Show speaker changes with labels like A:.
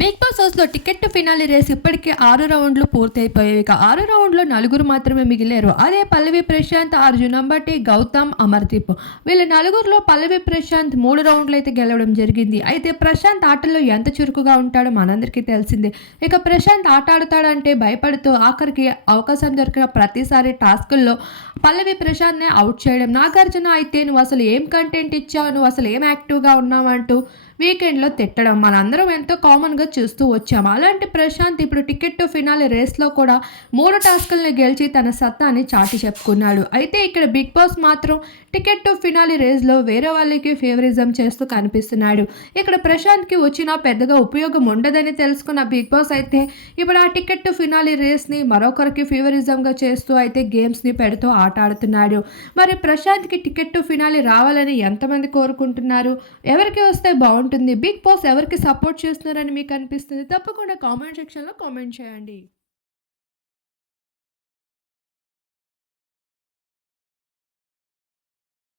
A: Big Boss హౌస్లో ticket to finale race ఇప్పటికే ఆరు రౌండ్లు పూర్తయిపోయాయి. ఇక ఆరు రౌండ్లో నలుగురు మాత్రమే మిగిలారు. అదే పల్లవి ప్రశాంత్ అర్జున్ అంబటి గౌతమ్ అమర్దీప్. వీళ్ళ నలుగురిలో పల్లవి ప్రశాంత్ మూడు రౌండ్లు అయితే గెలవడం జరిగింది. అయితే ప్రశాంత్ ఆటల్లో ఎంత చురుకుగా ఉంటాడో మనందరికీ తెలిసిందే. ఇక ప్రశాంత్ ఆట ఆడతాడంటే భయపడుతూ ఆఖరికి అవకాశం దొరికిన ప్రతిసారి టాస్కుల్లో పల్లవి ప్రశాంత్నే అవుట్ చేయడం. నాగార్జున అయితే నువ్వు అసలు ఏం కంటెంట్ ఇచ్చావు? నువ్వు అసలు ఏం యాక్టివ్గా ఉన్నావు? అంటూ వీకెండ్లో తిట్టడం. మనందరం ఎంతో కామన్గా చూస్తూ వచ్చాము. అలాంటి ప్రశాంత్ ఇప్పుడు టికెట్ టు ఫినాలి రేస్లో కూడా మూడు టాస్కుల్ని గెలిచి తన సత్తాని చాటి చెప్పుకున్నాడు. అయితే ఇక్కడ బిగ్ బాస్ మాత్రం టికెట్ టు ఫినాలి రేస్లో వేరే వాళ్ళకి ఫేవరిజం చేస్తూ కనిపిస్తున్నాడు. ఇక్కడ ప్రశాంత్కి వచ్చిన పెద్దగా ఉపయోగం ఉండదని తెలుసుకున్న బిగ్ బాస్ అయితే ఇప్పుడు ఆ టికెట్ టు ఫినాలి రేస్ని మరొకరికి ఫేవరిజంగా చేస్తూ అయితే గేమ్స్ని పెడుతూ ఆట ఆడుతున్నాడు మరి ప్రశాంత్కి టికెట్ టు ఫినాలి రావాలని ఎంతమంది కోరుకుంటున్నారు? ఎవరికి వస్తే బాగుంటుంది? బాగుంటుంది. బిగ్ బాస్ ఎవరికి సపోర్ట్ చేస్తున్నారని మీకు అనిపిస్తుంది? తప్పకుండా కామెంట్ సెక్షన్లో కామెంట్ చేయండి.